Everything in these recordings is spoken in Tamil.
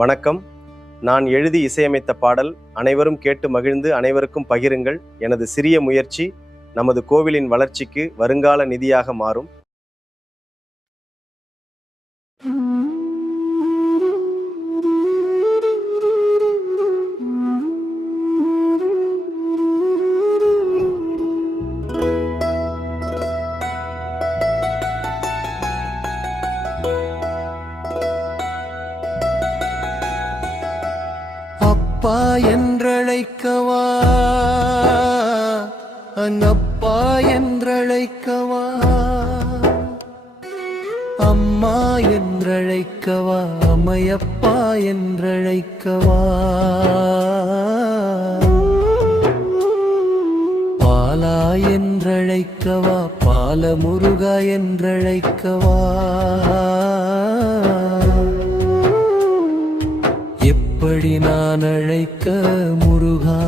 வணக்கம். நான் எழுதி இசையமைத்த பாடல் அனைவரும் கேட்டு மகிழ்ந்து அனைவருக்கும் பகிருங்கள். எனது சிறிய முயற்சி நமது கோவிலின் வளர்ச்சிக்கு வருங்கால நிதியாக மாறும். அப்பா என்றழைக்கவா, அங்கப்பா என்றழைக்கவா, அம்மா என்றழைக்கவா, அம்மையப்பா என்றழைக்கவா, பாலா என்றழைக்கவா, பாலமுருகா என்றழைக்கவா, எப்படி நான் அழைக்க முருகா,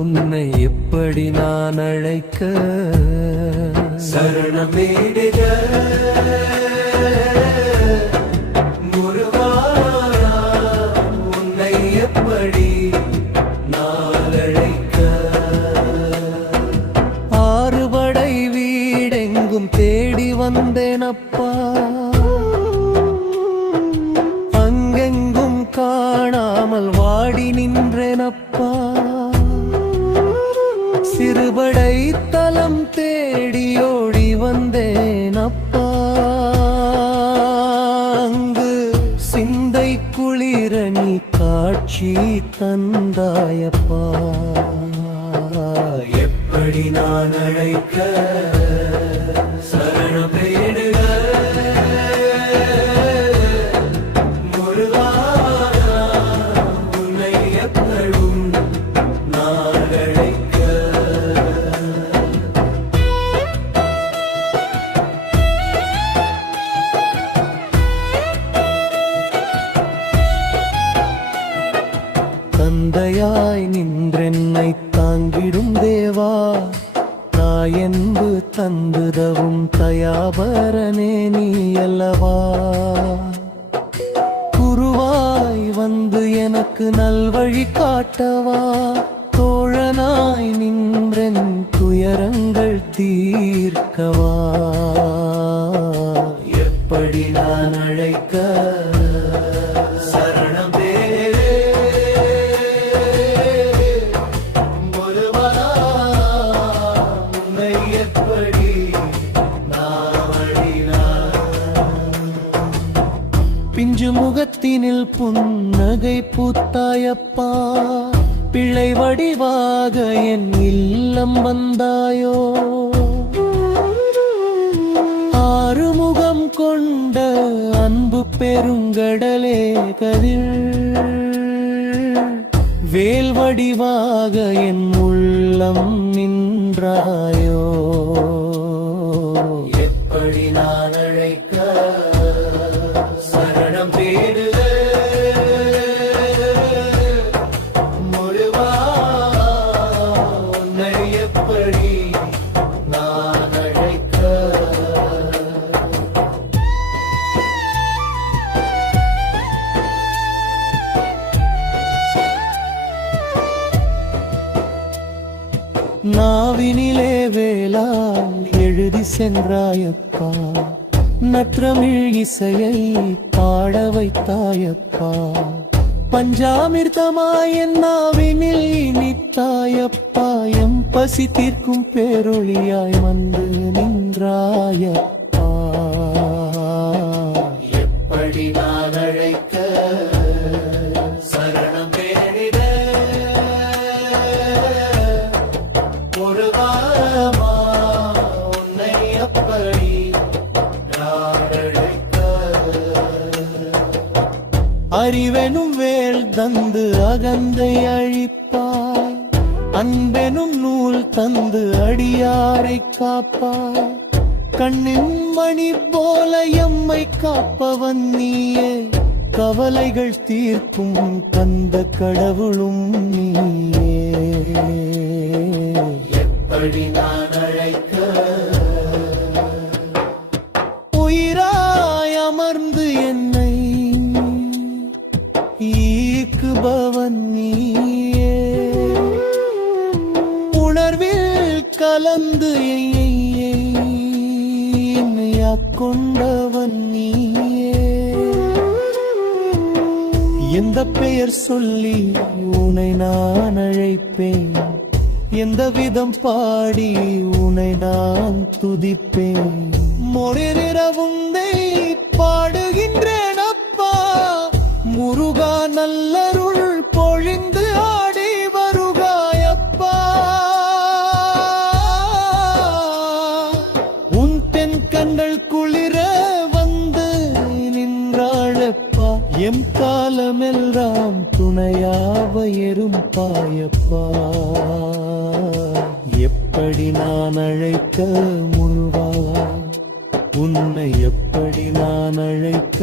உன்னை எப்படி நான் அழைக்க? சரணமேடுக முருகா, உன்னை எப்படி நான் அழைக்க? ஆறுபடை வீடெங்கும் தேடி வந்தேனப்பா, காணாமல் வாடி நின்றேனப்பா, சிறுபடை தலம் தேடி ஓடி வந்தேனப்பா, அங்கு சிந்தை குளிர நீ காட்சி தந்தாயப்பா, எப்படி நான் அழைக்க? தந்தையாய் நின்றென்னை தாங்கிடும் தேவா, தாயன்பு தந்துதவும் தயாபரனே நீ அல்லவா, குருவாய் வந்து எனக்கு நல்வழி காட்டவா, தோழனாய் நின்றென் துயரங்கள் தீர்க்கவா, எப்படி நான் அழைக்க? பிஞ்சு முகத்தினில் புன்னகை பூத்தாயப்பா, பிள்ளை வடிவாக என் இல்லம் வந்தாயோ, ஆறுமுகம் கொண்ட அன்பு பெருங்கடலே கதிர், வேல் வடிவாக என் உள்ளம் நின்றாயோ, எப்படி நான் அழைக்க? சரணம் தேடுக முருகா, உன்னை எப்படி நான் அழைக்க? நாவினிலே வேளால் எழுதி சென்றாயப்பா, நற்றமிழ் இசையை பாட வைத்தாயப்பா, பஞ்சாமிர்தமாய் என் நாவினில் இனித்தாயப்பா, எம் பசி தீர்க்கும் பேரொளியாய் வந்து நின்றாயப்பா, எப்படி நான் அழைக்க? சரணம் தேடிட முருகா, உன்னை எப்படி அறிவெனும் வேல் தந்து அகந்தை அழிப்பாய், அன்பெனும் நூல் தந்து அடியாரை காப்பாய், கண்ணின் மணி போல எம்மை காப்பவன் நீயே, கவலைகள் தீர்க்கும் கந்த கடவுளும் நீயே, எப்படி நான் அழைக்க? உயிராய் அமர்ந்து என்னை எந்த பெயர் சொல்லி உன்னை நான் அழைப்பேன், எந்த விதம் பாடி உன்னை நான் துதிப்பேன். மொழிரவுந்தை பாடுகின்றேன் அப்பா, முருகா நல்லருள் பொழிந்து ஆடி வருகாயப்பா. உன் தென் கண்கள் குளிர வந்து நின்றாழப்பா, எம் காலமெல்லாம் துணையாக எறும்பாயப்பா. எப்படி நான் அழைக்க முழுவா, உன்னை எப்படி நான் அழைக்க